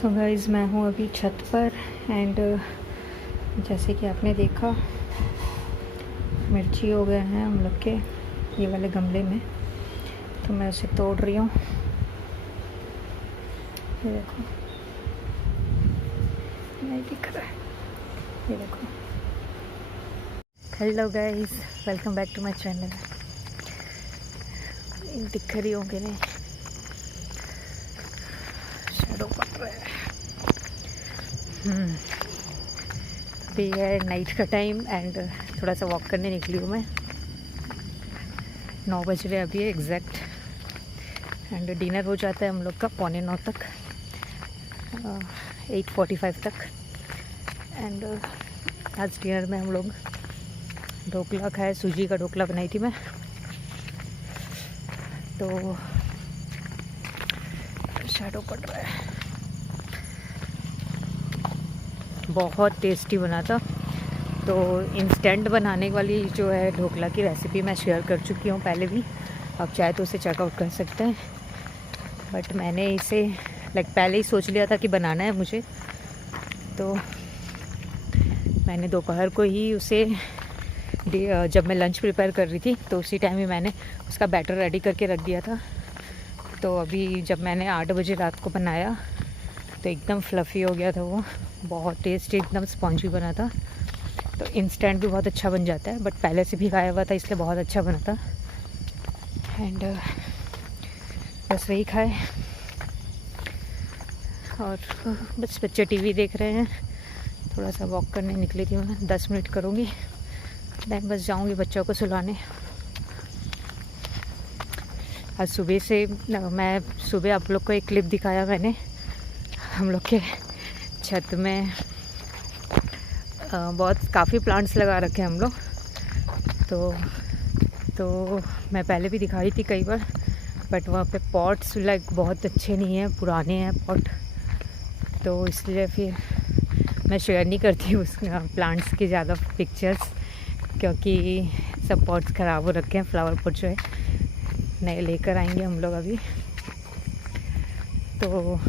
So guys, मैं हूँ अभी छत पर एंड जैसे कि आपने देखा मिर्ची हो गए हैं हम लोग के ये वाले गमले में, तो मैं उसे तोड़ रही हूँ। ये देखो, नहीं दिख रहा है, ये देखो। Hello guys, welcome back to my channel. दिख रही होंगे नहीं, शैडो पड़ रहा है। अभी है नाइट का टाइम एंड थोड़ा सा वॉक करने निकली हूँ मैं। 9 बज रहे अभी एग्जैक्ट एंड डिनर हो जाता है हम लोग का 8:45 तक, 8:45 तक। एंड आज डिनर में हम लोग ढोकला खाए, सूजी का ढोकला बनाई थी मैं, तो शैडो पड़ रहा है। बहुत टेस्टी बना था। तो इंस्टेंट बनाने वाली जो है ढोकला की रेसिपी मैं शेयर कर चुकी हूँ पहले भी, आप चाहे तो उसे चेकआउट कर सकते हैं। बट मैंने इसे पहले ही सोच लिया था कि बनाना है मुझे, तो मैंने दोपहर को ही उसे जब मैं लंच प्रिपेयर कर रही थी तो उसी टाइम ही मैंने उसका बैटर रेडी करके रख दिया था। तो अभी जब मैंने 8 बजे रात को बनाया तो एकदम फ्लफ़ी हो गया था वो, बहुत टेस्टी, एकदम स्पॉन्जी बना था। तो इंस्टेंट भी बहुत अच्छा बन जाता है, बट पहले से भी खाया हुआ था इसलिए बहुत अच्छा बना था। एंड बस वही खाए और बस बच्चे टीवी देख रहे हैं। थोड़ा सा वॉक करने निकली थी मैं, 10 मिनट करूँगी, देन बस जाऊँगी बच्चों को सुलाने। आज सुबह से मैं सुबह आप लोग को एक क्लिप दिखाया मैंने, हम लोग के छत में काफ़ी प्लांट्स लगा रखे हैं हम लोग। तो मैं पहले भी दिखाई थी कई बार, बट वहाँ पे पॉट्स बहुत अच्छे नहीं हैं, पुराने हैं पॉट, तो इसलिए फिर मैं शेयर नहीं करती उस प्लांट्स की ज़्यादा पिक्चर्स, क्योंकि सब पॉट्स ख़राब हो रखे हैं। फ्लावर पॉट जो है नए लेकर आएंगे हम लोग अभी। तो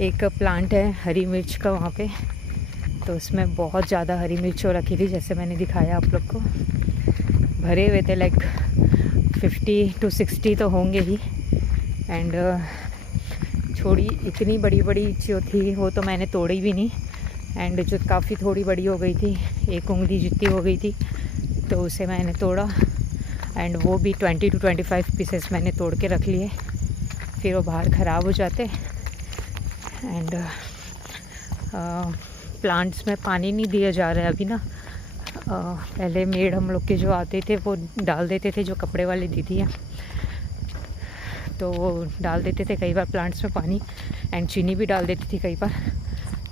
एक प्लांट है हरी मिर्च का वहाँ पे, तो उसमें बहुत ज़्यादा हरी मिर्च हो रखी थी, जैसे मैंने दिखाया आप लोग को। भरे हुए थे 50 to 60 तो होंगे ही। एंड छोड़ी इतनी बड़ी बड़ी जो थी वो तो मैंने तोड़ी भी नहीं, एंड जो काफ़ी थोड़ी बड़ी हो गई थी, 1 उंगली जितनी हो गई थी, तो उसे मैंने तोड़ा। एंड वो भी 20 to 25 पीसेस मैंने तोड़ के रख लिए, फिर वो बाहर ख़राब हो जाते। एंड प्लांट्स में पानी नहीं दिया जा रहा है अभी ना। पहले मेड हम लोग के जो आते थे वो डाल देते थे, जो कपड़े वाली दीदी हैं, तो वो डाल देते थे कई बार प्लांट्स में पानी, एंड चीनी भी डाल देती थी कई बार।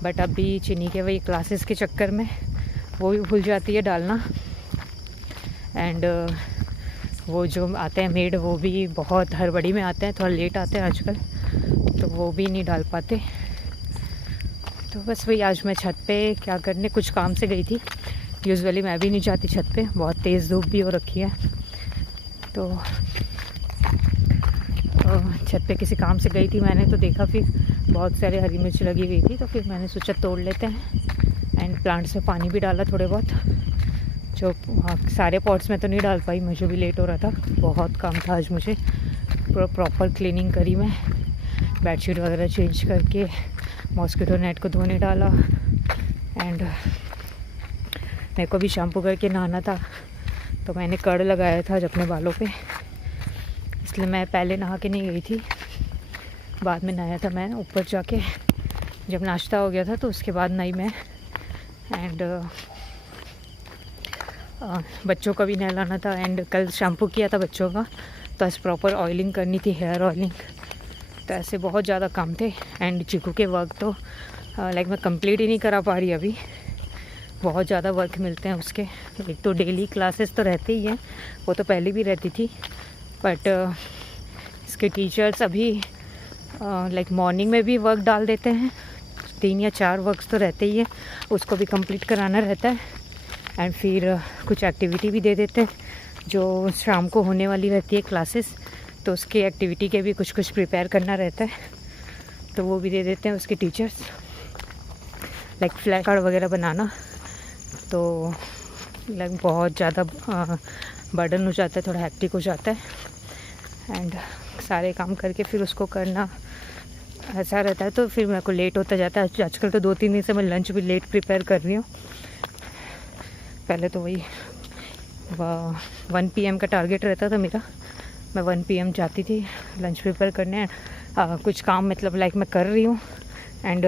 बट अभी चीनी के वही क्लासेस के चक्कर में वो भी भूल जाती है डालना। एंड वो जो आते हैं मेड, वो भी बहुत हड़बड़ी में आते हैं, थोड़ा लेट आते हैं आजकल, तो वो भी नहीं डाल पाते। तो बस वही, आज मैं छत पे क्या करने, कुछ काम से गई थी। यूजुअली मैं भी नहीं जाती छत पे, बहुत तेज़ धूप भी हो रखी है, तो छत पे किसी काम से गई थी मैंने, तो देखा फिर बहुत सारे हरी मिर्च लगी हुई थी, तो फिर मैंने सोचा तोड़ लेते हैं। एंड प्लांट्स में पानी भी डाला थोड़े बहुत, जो सारे पॉट्स में तो नहीं डाल पाई, मुझे भी लेट हो रहा था, बहुत काम था आज मुझे। पूरा प्रॉपर क्लीनिंग करी मैं, बेडशीट वगैरह चेंज करके मॉस्किटो नेट को धोने डाला। एंड मेरे को भी शैम्पू करके नहाना था, तो मैंने कड़ लगाया था अपने बालों पे, इसलिए मैं पहले नहा के नहीं गई थी, बाद में नहाया था मैं ऊपर जाके। जब नाश्ता हो गया था तो उसके बाद नहाई मैं। एंड बच्चों का भी नहलाना था, एंड कल शैम्पू किया था बच्चों का, तो आज प्रॉपर ऑयलिंग करनी थी, हेयर ऑयलिंग, तो ऐसे बहुत ज़्यादा काम थे। एंड चिकू के वर्क तो मैं कंप्लीट ही नहीं करा पा रही अभी, बहुत ज़्यादा वर्क मिलते हैं उसके। एक तो डेली क्लासेस तो रहते ही हैं, वो तो पहले भी रहती थी, बट इसके टीचर्स अभी मॉर्निंग में भी वर्क डाल देते हैं, 3 या 4 वर्क्स तो रहते ही हैं, उसको भी कंप्लीट कराना रहता है। एंड फिर कुछ एक्टिविटी भी दे देते हैं जो शाम को होने वाली रहती है क्लासेस, तो उसकी एक्टिविटी के भी कुछ प्रिपेयर करना रहता है। तो वो भी दे देते हैं उसके टीचर्स, लाइक फ्लैश कार्ड वगैरह बनाना। तो लाइक बहुत ज़्यादा बर्डन हो जाता है, थोड़ा हैक्टिक हो जाता है एंड सारे काम करके फिर उसको करना ऐसा रहता है, तो फिर मेरे को लेट होता जाता है। आजकल तो 2-3 दिन से मैं लंच भी लेट प्रिपेयर कर रही हूँ। पहले तो वही 1 PM का टारगेट रहता था मेरा, मैं 1 PM जाती थी लंच प्रिपेयर करने। कुछ काम मतलब लाइक मैं कर रही हूँ एंड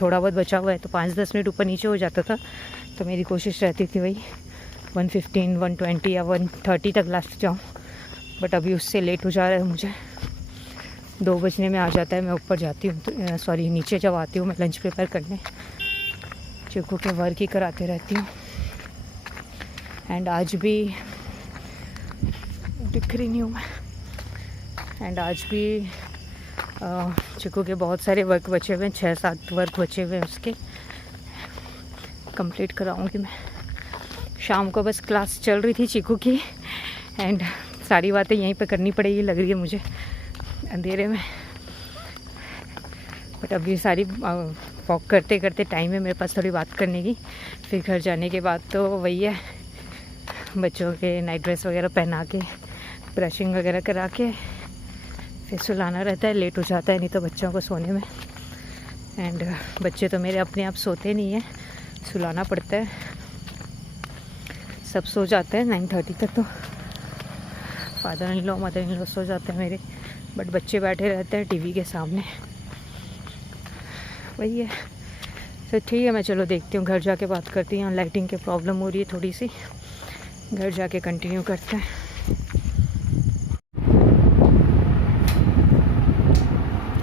थोड़ा बहुत बचा हुआ है तो 5-10 मिनट ऊपर नीचे हो जाता था, तो मेरी कोशिश रहती थी वही 1:15, 1:20 या 1:30 तक लास्ट जाऊँ। बट अभी उससे लेट हो जा रहा है, मुझे 2 बजने में आ जाता है। मैं ऊपर जाती हूँ तो सॉरी नीचे जब आती हूँ मैं लंच प्रिपेयर करने, चिकू के वर्क ही कराते रहती हूँ। एंड आज भी दिख रही नहीं हूँ मैं। एंड आज भी चिकू के बहुत सारे वर्क बचे हुए हैं, 6-7 वर्क बचे हुए हैं, उसके कंप्लीट कराऊंगी मैं। शाम को बस क्लास चल रही थी चिकू की एंड सारी बातें यहीं पे करनी पड़ेगी लग रही है मुझे अंधेरे में। बट अभी सारी वॉक करते करते टाइम है मेरे पास थोड़ी बात करने की। फिर घर जाने के बाद तो वही है, बच्चों के नाइट ड्रेस वगैरह पहना के ब्रशिंग वगैरह करा के फिर सुलाना रहता है। लेट हो जाता है नहीं तो बच्चों को सोने में। एंड बच्चे तो मेरे अपने आप सोते नहीं हैं, सुलाना पड़ता है। सब सो जाते हैं 9:30 तक, तो father in law mother in law so जाते हैं मेरे, बट बच्चे बैठे रहते हैं टीवी के सामने। वही है। तो ठीक है, मैं चलो देखती हूँ, घर जाके बात करती हूँ। लाइटिंग की प्रॉब्लम हो रही है थोड़ी सी, घर जाके कंटिन्यू करते हैं।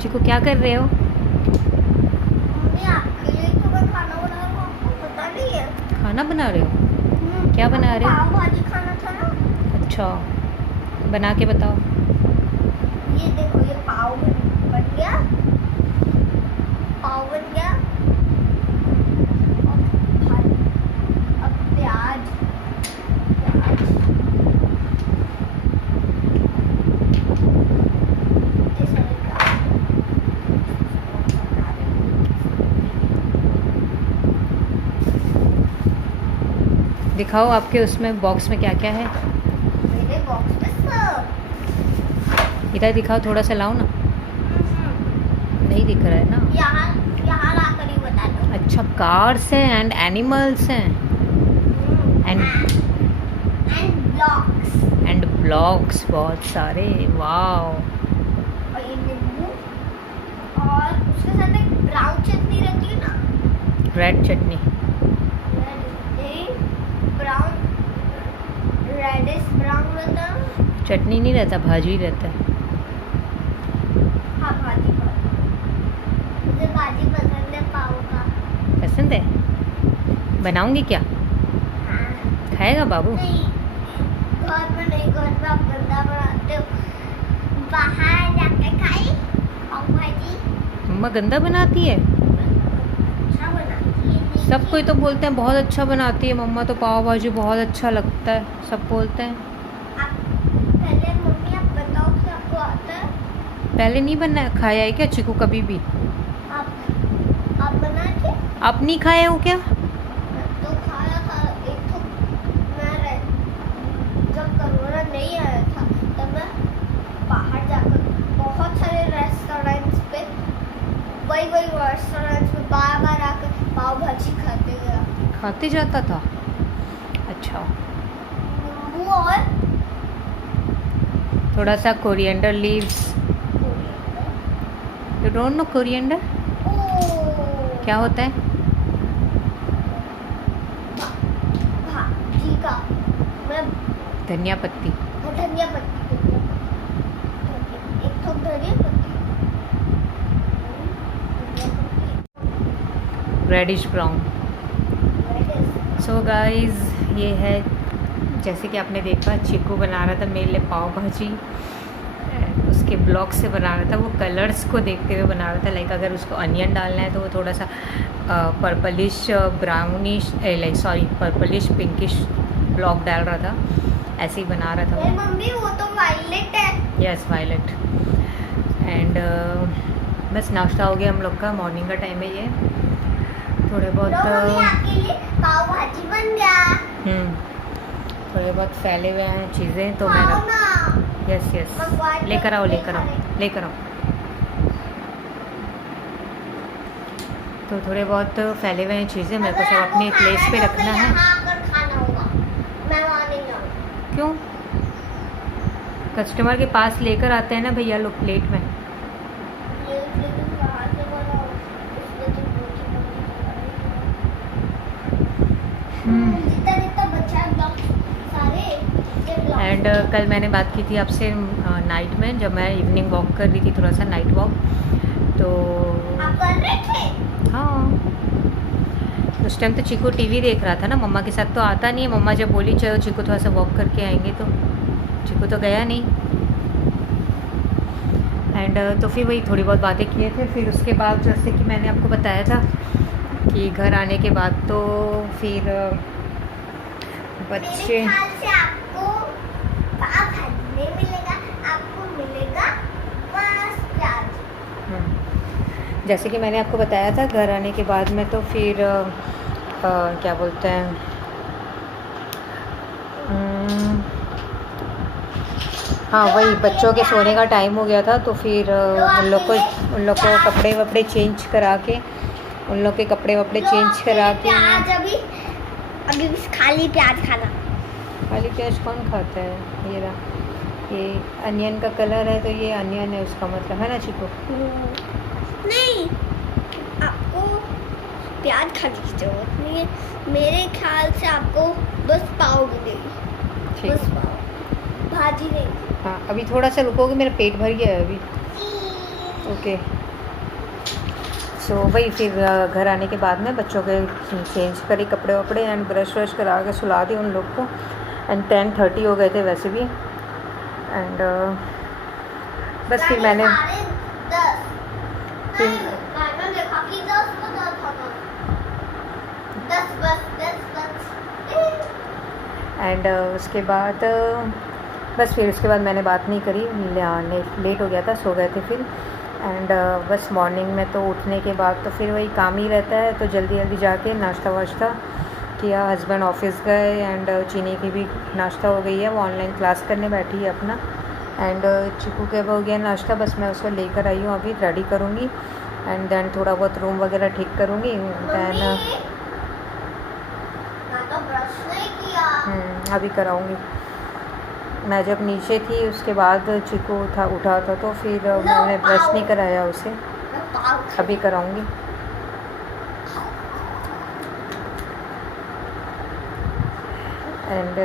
चिकू क्या कर रहे हो? खाना बना रहे हो? क्या बना रहे हो? पाव भाजी खाना था ना। अच्छा, बना के बताओ। ये देखो, ये पाव बन गया, पाव बन गया। अब प्याज, दिखाओ आपके उसमें बॉक्स में क्या क्या है। मेरे बॉक्स में सब। इधर दिखाओ, थोड़ा सा लाओ ना। नहीं दिख रहा है ना। यहाँ लाकर ही बता दो। अच्छा, कार्स हैं एंड एनिमल्स हैं एंड ब्लॉक्स बहुत सारे। वाओ। और ये नींबू, और उसके साथ एक ब्राउन चटनी रहती है ना, रेड चटनी। ब्राउन, रेडिश ब्राउन रहता है। चटनी नहीं रहता, भाजी रहता है। हाँ, भाजी मुझे भाजी पसंद है, पाव का। पसंद है? बनाऊंगी क्या? हाँ। खाएगा बाबू? नहीं, घर में नहीं, घर में आप गंदा बनाते हो, बाहर जाके खाई पाव भाजी। मम्मा गंदा बनाती है? अच्छा बनाती है। सब कोई तो बोलते हैं बहुत अच्छा बनाती है मम्मा, तो पाव भाजी बहुत अच्छा लगता है, सब बोलते हैं। आप पहले मम्मी, आप बताओ कि आपको आता है? पहले नहीं बना खाया है क्या चिकू कभी भी? आप बनाए थे? आप नहीं खाए हो क्या? तो खाया था एक तो, मैं जब कोरोना नहीं आया था तब मैं बाहर जाकर बहुत सारे रेस्टोरेंट्स पे, वही रेस्टोरेंट्स में बार बार आकर पाव भाजी खाते जाता था। अच्छा, नींबू और थोड़ा सा coriander leaves. You don't know coriander क्या होता है? भाजी का, मैं धनिया पत्ती। धनिया पत्ती, एक तो धनिया पत्ती, रेडिश ब्राउन। सो गाइस, ये है, जैसे कि आपने देखा चिकू बना रहा था मेरे लिए पाव भाजी। उसके ब्लॉक से बना रहा था, वो कलर्स को देखते हुए बना रहा था। लाइक अगर उसको अनियन डालना है तो वो थोड़ा सा purplish brownish, purplish pinkish block डाल रहा था, ऐसे ही बना रहा था। मम्मी वो तो वायलेट है। Yes, violet. एंड बस नाश्ता हो गया हम लोग का, मॉर्निंग का टाइम है ये। थोड़े बहुत मम्मी आपके लिए पाव भाजी बन गया। थोड़े बहुत फैले हुए हैं चीज़ें तो मैं खाओ ना। यस लेकर आओ तो थोड़े बहुत फैले हुए हैं चीज़ें, मेरे को सब अपनी प्लेस पे रखना है। खाना होगा, मैं वहाँ नहीं जाऊँगी। क्यों? कस्टमर के पास लेकर आते हैं ना भैया लोग प्लेट में। एंड कल मैंने बात की थी आपसे नाइट में, जब मैं इवनिंग वॉक कर रही थी, थोड़ा सा नाइट वॉक। तो आप कर रहे थे? हाँ, उस टाइम तो चीकू टीवी देख रहा था ना, मम्मा के साथ तो आता नहीं है। मम्मा जब बोली चलो चीकू थोड़ा सा वॉक करके आएंगे, तो चीकू तो गया नहीं। एंड तो फिर वही थोड़ी बहुत बातें किए थे। फिर उसके बाद जैसे कि मैंने आपको बताया था कि घर आने के बाद तो फिर बच्चे मेरे ख्याल से आपको पाव भाजी नहीं मिलेगा, आपको मिलेगा बस प्याज। जैसे कि मैंने आपको बताया था, घर आने के बाद में तो फिर क्या बोलते हैं, हाँ वही बच्चों के सोने का टाइम हो गया था। तो फिर उन लोग को कपड़े वपड़े चेंज करा के, उन लोग के कपड़े वपड़े चेंज करा के। प्याज अभी खाली प्याज खाना। खाली प्याज कौन खाता है? ये रहा, ये अनियन का कलर है तो ये अनियन है, उसका मतलब है ना चीकू? नहीं, आपको प्याज खाने की जरूरत नहीं है। मेरे ख्याल से आपको बस पाव मिलेगी, बस पाव भाजी नहीं। हाँ अभी थोड़ा सा रुकोगे, मेरा पेट भर गया है अभी। ओके सो वही फिर घर आने के बाद में बच्चों के चेंज करी कपड़े वपड़े एंड ब्रश व्रश करा के सुला दी उन लोग को। एंड 10:30 हो गए थे वैसे भी। एंड बस फिर मैंने एंड उसके बाद बस फिर उसके बाद मैंने बात नहीं करी, लेट हो गया था, सो गए थे फिर। एंड बस मॉर्निंग में तो उठने के बाद तो फिर वही काम ही रहता है, तो जल्दी जल्दी जाके नाश्ता वाश्ता किया। हस्बैंड ऑफिस गए एंड चीनी की भी नाश्ता हो गई है, वो ऑनलाइन क्लास करने बैठी है अपना। एंड चीकू के हो गया नाश्ता, बस मैं उसको लेकर आई हूँ, अभी रेडी करूँगी एंड देन थोड़ा बहुत रूम वगैरह ठीक करूँगी। दैन अभी कराऊँगी। मैं जब नीचे थी उसके बाद चीकू उठा था तो फिर मैंने ब्रश नहीं कराया उसे, अभी कराऊंगी। एंड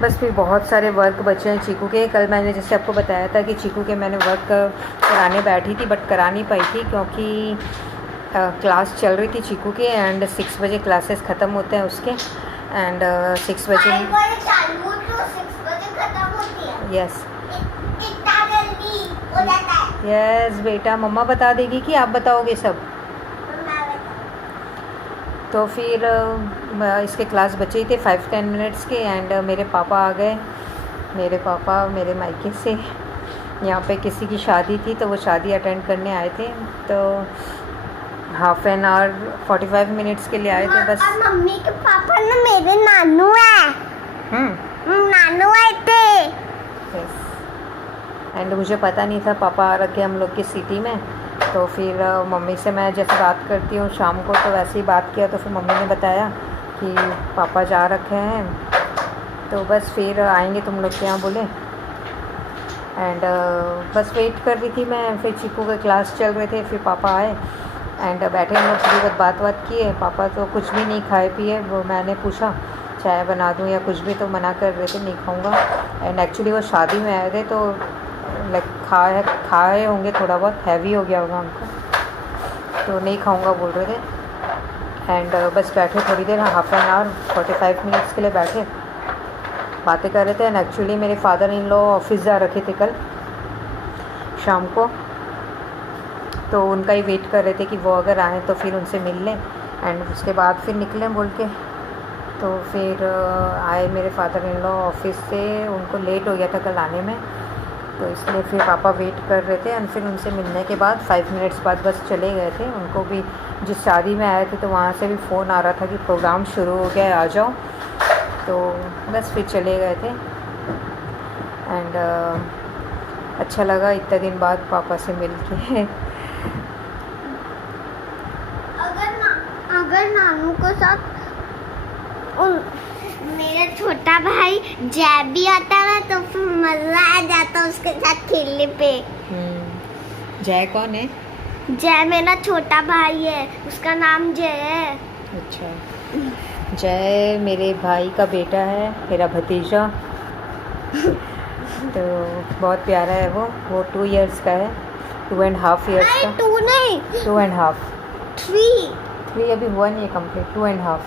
बस फिर बहुत सारे वर्क बचे हैं चीकू के। कल मैंने जैसे आपको बताया था कि चीकू के मैंने वर्क कराने बैठी थी बट करा नहीं पाई थी, क्योंकि क्लास चल रही थी चीकू के एंड 6 बजे क्लासेस ख़त्म होते हैं उसके। एंड 6 बजे यस यस बेटा, मम्मा बता देगी कि आप बताओगे सब। तो फिर इसके क्लास बचे ही थे 5-10 मिनट्स के। एंड मेरे पापा आ गए, मेरे मायके से। यहाँ पे किसी की शादी थी तो वो शादी अटेंड करने आए थे, तो हाफ एन आवर 45 मिनट्स के लिए आए थे बस। और मम्मी के पापा ना मेरे नानू है। नानू आए थे। यस एंड मुझे पता नहीं था पापा आ रखे हम लोग की सिटी में। तो फिर मम्मी से मैं जैसे बात करती हूँ शाम को, तो वैसे ही बात किया। तो फिर मम्मी ने बताया कि पापा जा रखे हैं, तो बस फिर आएंगे तुम लोग के यहाँ बोले। एंड बस वेट कर रही थी मैं, फिर चीकू के क्लास चल रहे थे, फिर पापा आए एंड बैठे हम लोग थोड़ी बहुत बात किए। पापा तो कुछ भी नहीं खाए पिए, वो मैंने पूछा चाय बना दूँ या कुछ भी, तो मना कर रहे थे नहीं खाऊंगा। एंड एक्चुअली वो शादी में आए थे तो लाइक खाए होंगे, थोड़ा बहुत हैवी हो गया होगा उनको, तो नहीं खाऊंगा बोल रहे थे। एंड बस बैठे थोड़ी देर, हाफ एन आवर 45 मिनट्स के लिए बैठे, बातें कर रहे थे। एंड एक्चुअली मेरे फादर इन लॉ ऑफिस जा रखे थे कल शाम को, तो उनका ही वेट कर रहे थे कि वो अगर आए तो फिर उनसे मिल लें एंड उसके बाद फिर निकलें बोल के। तो फिर आए मेरे फादर इन लॉ ऑफिस से, उनको लेट हो गया था कल आने में। तो इसलिए फिर पापा वेट कर रहे थे एंड फिर उनसे मिलने के बाद 5 मिनट्स बाद बस चले गए थे। उनको भी जिस शादी में आए थे तो वहाँ से भी फ़ोन आ रहा था कि प्रोग्राम शुरू हो गया है, आ जाओ। तो बस फिर चले गए थे एंड अच्छा लगा इतने दिन बाद पापा से मिल के। अगर नानू के साथ मेरा छोटा भाई जय भी आता ना तो फिर मजा आ जाता उसके साथ खेलने पे। जय कौन है? जय मेरा छोटा भाई है, उसका नाम जय है। अच्छा, जय मेरे भाई का बेटा है, मेरा भतीजा। तो बहुत प्यारा है वो 2 इयर्स का है, 2.5 इयर्स का। 2 नहीं, 2.5, 3 अभी हुआ नहीं है कंप्लीट। 2.5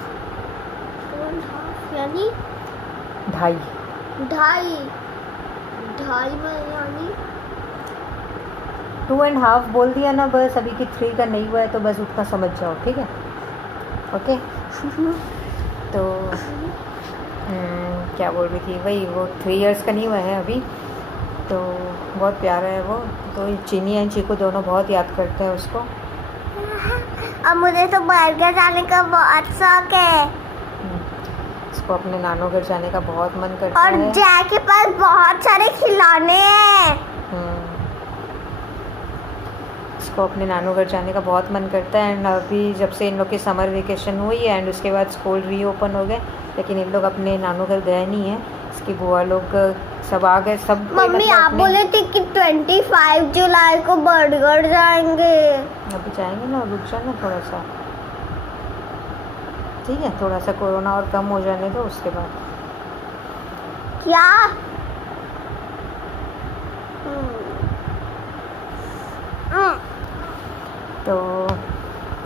यानी ढाई में यानी 2.5 बोल दिया ना बस, अभी कि 3 का नहीं हुआ है तो बस उतना समझ जाओ, ठीक है? ओके। तो क्या बोल रही थी, वही वो 3 इयर्स का नहीं हुआ है अभी, तो बहुत प्यारा है वो। तो चीनी एंड चीकू दोनों बहुत याद करते हैं उसको। अब मुझे तो बर्गर जाने का बहुत शौक है उसको अपने नानू घर जाने का बहुत मन करता और है। जय के पास बहुत सारे खिलौने हैं। उसको अपने नानू घर जाने का बहुत मन करता है एंड अभी जब से इन लोग की समर वेकेशन हुई है एंड उसके बाद स्कूल रीओपन हो गए, लेकिन इन लोग अपने नानू घर गए नहीं है। इसकी बुआ लोग सब आ गए, सब। मम्मी आप बोले थे कि 25 जुलाई को बर्गर जाएंगे। अभी जाएंगे ना, रुक जाना थोड़ा सा, ठीक है? थोड़ा सा कोरोना और कम हो जाने दो, उसके बाद। क्या? तो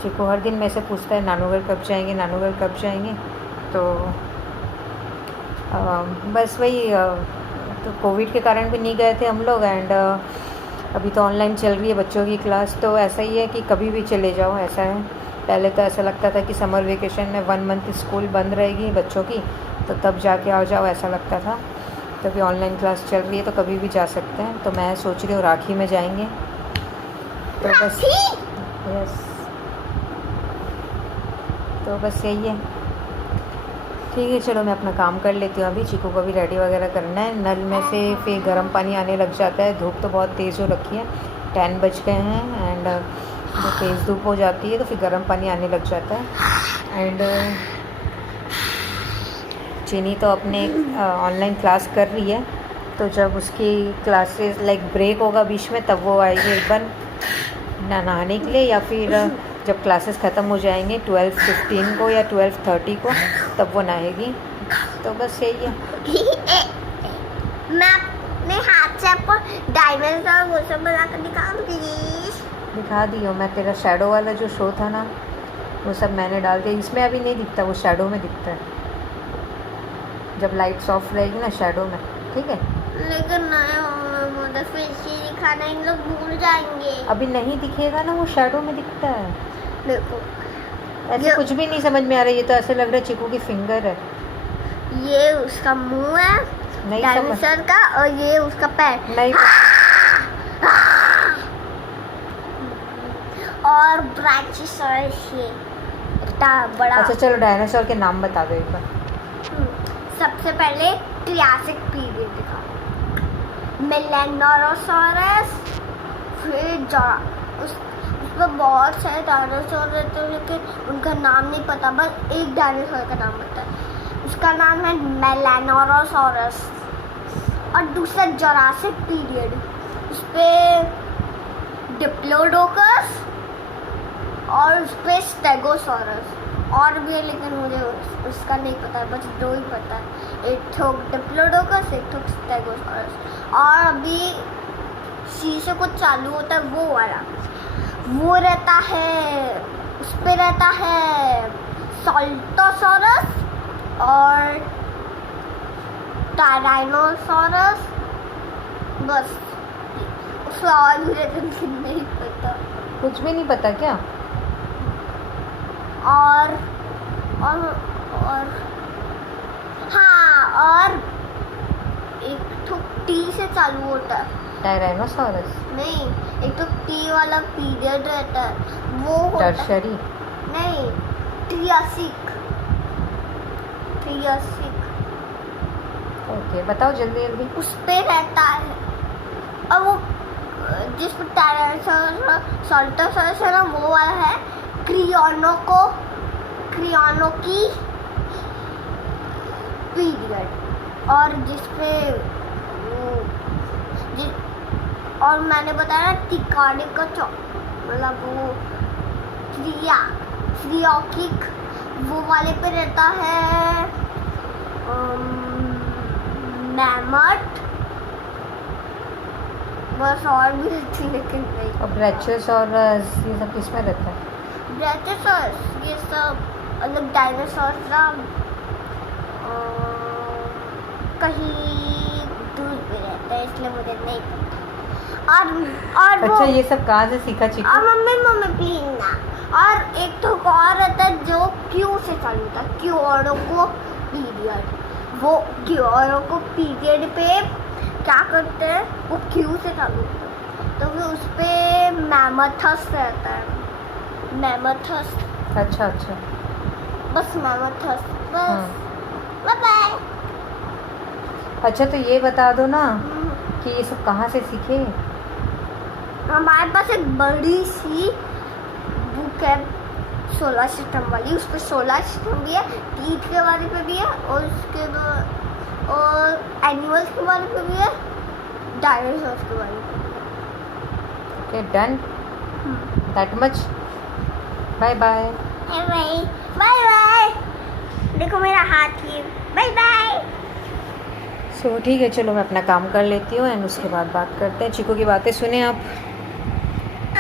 चिको हर दिन मेरे से पूछता है नानू घर कब जाएंगे, नानू घर कब जाएंगे। तो बस वही, तो कोविड के कारण भी नहीं गए थे हम लोग एंड अभी तो ऑनलाइन चल रही है बच्चों की क्लास, तो ऐसा ही है कि कभी भी चले जाओ, ऐसा है। पहले तो ऐसा लगता था कि समर वेकेशन में 1 मंथ स्कूल बंद रहेगी बच्चों की, तो तब जाके आ जाओ, ऐसा लगता था। तो अभी ऑनलाइन क्लास चल रही है तो कभी भी जा सकते हैं। तो मैं सोच रही हूँ राखी में जाएंगे, तो बस यस, तो बस यही है। ठीक है, चलो मैं अपना काम कर लेती हूँ। अभी चीकू को भी रेडी वगैरह करना है। नल में से फिर गर्म पानी आने लग जाता है, धूप तो बहुत तेज़ हो रखी है, 10 बज गए हैं एंड जब तेज़ धूप हो जाती है तो फिर गर्म पानी आने लग जाता है। एंड चीनी तो अपने ऑनलाइन क्लास कर रही है, तो जब उसकी क्लासेस लाइक ब्रेक होगा बीच में तब वो आएगी एक बार नहाने के लिए, या फिर जब क्लासेस ख़त्म हो जाएंगे 12:15 को या 12:30 को तब वो नहाएगी। तो बस यही है। मैं अपने हाथ से आपको डायनासोर वो सब बना कर दिखाऊंगी। दिखा दियो, मैं तेरा शैडो वाला जो शो था ना वो सब मैंने डाल दिया। इसमें अभी नहीं दिखता, वो शैडो में दिखता है जब लाइट्स ऑफ रहेगी ना, शैडो में, ठीक है? लेकिन मुझे फिर से दिखाना, इन लोग भूल जाएंगे। अभी नहीं दिखेगा ना, वो शैडो में दिखता है। देखो ऐसे कुछ भी नहीं समझ में आ रहा है, ये तो ऐसे लग रहा है चिकू की फिंगर है। ये उसका मुंह है नहीं डायनासोर का, और ये उसका पैर नहीं, और ब्राचियोसाurus ये इतना बड़ा। अच्छा चलो डायनासोर के नाम बता दो एक बार। सबसे पहले क्लासिक पीरियड दिखा, मेलानोसाurus, फिर उसमें बहुत सारे डायनासोर रहते हैं लेकिन उनका नाम नहीं पता, बस एक डायनासोर का नाम पता है, उसका नाम है मेलानोसाurus। और दूसरा जुरासिक पीरियड, उस पर डिप्लोडोकस और उस पर स्टेगोसॉरस, और भी है लेकिन मुझे उसका नहीं पता है, बस 2 ही पता है, एक तो डिप्लोडोकस, एक तो स्टेगोसॉरस। और अभी सी से कुछ चालू होता है वो वाला, वो रहता है, उस पर रहता है साल्टोसॉरस और टायरानोसॉरस, बस। उसमें और भी रहते हैं, नहीं पता, कुछ भी नहीं पता क्या? और हाँ, और एक तो टी से चालू होता है, टायरानोसॉरस, नहीं, एक तो टी वाला पीरियड रहता है वो होता है। टर्शरी, नहीं, ट्रियासिक। ओके बताओ जल्दी जल्दी। उस पे रहता है, और वो जिसमें टायरानोसॉरस है ना, वो वाला है क्रियोनो की पीरियड। और जिसपे और मैंने बताया ना टिकाने का मतलब वो फ्रियोकिक, वो वाले पे रहता है मैमथ। बस और भी रहती है लेकिन नहीं। और ब्रैचियोसॉरस ये सब किस में रहता है? ब्रैचियोसॉरस ये सब मतलब डायनासोर का कहीं दूर पे रहता है, इसलिए मुझे नहीं पता। और अच्छा ये सब कहाँ से सीखा और चिकू? मम्मी प्लीज ना। और एक तो और रहता है जो क्यू से चालू होता है, क्योरोको पीरियड। वो क्योरोको पीरियड पे क्या करते हैं, वो क्यू से चालू होता है, तो फिर उस पे मैमथस रहता है। मैमथस, अच्छा अच्छा, बस मैमथस, बस। हाँ। Bye bye. अच्छा तो ये बता दो ना कि ये सब कहाँ से सीखे? हमारे पास एक बड़ी सी बुक है सोलर सिस्टम वाली, उस पर सोलर सिस्टम भी है, टीथ के बारे में भी है, और उसके बाद और एनिमल्स के बारे में भी है, डायनासोर्स के बारे में। Okay done, that much. Bye bye. Bye bye. देखो मेरा हाथ ही। Bye bye. सो ठीक है, चलो मैं अपना काम कर लेती हूँ एंड उसके बाद बात करते हैं। चिकू की बातें सुने आप।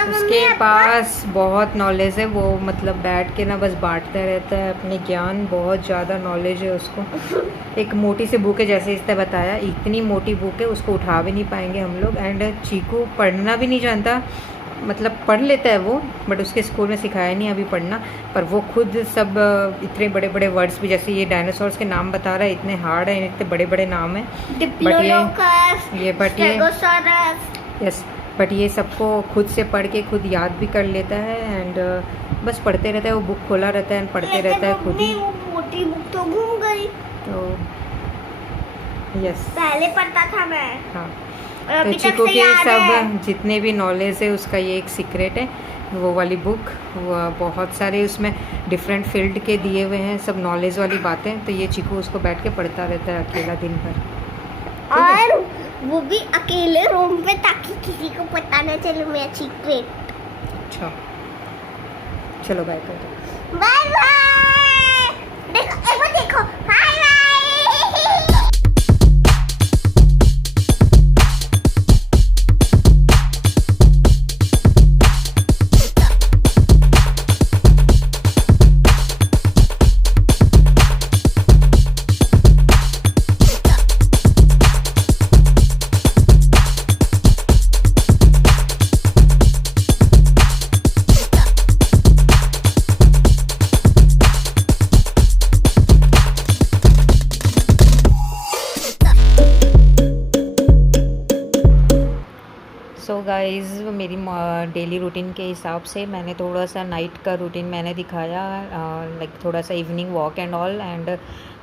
उसके पास बहुत नॉलेज है, वो मतलब बैठ के ना बस बांटता रहता है अपने ज्ञान, बहुत ज़्यादा नॉलेज है उसको। एक मोटी सी बुक है, जैसे इसने बताया इतनी मोटी बुक है, उसको उठा भी नहीं पाएंगे हम लोग। एंड चीकू पढ़ना भी नहीं जानता, मतलब पढ़ लेता है वो, बट उसके स्कूल में सिखाया नहीं अभी पढ़ना। पर वो खुद सब इतने बड़े बड़े वर्ड्स भी, जैसे ये डायनासोर्स के नाम बता रहा है, इतने हार्ड है, इतने बड़े बड़े नाम हैं। बट ये सबको खुद से पढ़ के खुद याद भी कर लेता है। एंड बस पढ़ते रहता है, वो बुक खोला रहता है, पढ़ते रहता है खुद ही। वो मोटी बुक तो घूम गई, तो यस, पहले पढ़ता था मैं। हाँ, और तो अभी तक चिकू से के याद है। सब जितने भी नॉलेज है उसका ये एक सीक्रेट है, वो वाली बुक। वो बहुत सारे उसमें डिफरेंट फील्ड के दिए हुए हैं, सब नॉलेज वाली बातें। तो ये चिकू उसको बैठ के पढ़ता रहता है अकेला दिन भर। और वो भी अकेले रूम पे, ताकि किसी को पता न चले मेरा सीक्रेट। अच्छा चलो बाय कर दो। Bye bye. देखो बाय बाय। सो गाइज़ मेरी डेली रूटीन के हिसाब से मैंने थोड़ा सा नाइट का रूटीन मैंने दिखाया, लाइक थोड़ा सा evening walk and all, and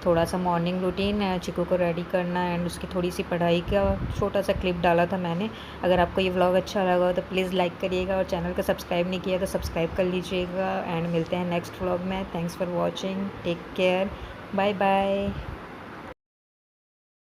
थोड़ा सा मॉर्निंग रूटीन, चिकू को रेडी करना एंड उसकी थोड़ी सी पढ़ाई का छोटा सा क्लिप डाला था मैंने। अगर आपको ये व्लॉग अच्छा लगा तो प्लीज़ लाइक करिएगा, और चैनल को सब्सक्राइब नहीं किया तो सब्सक्राइब कर लीजिएगा। एंड मिलते हैं नेक्स्ट व्लॉग में। Thanks for watching, take care, bye bye.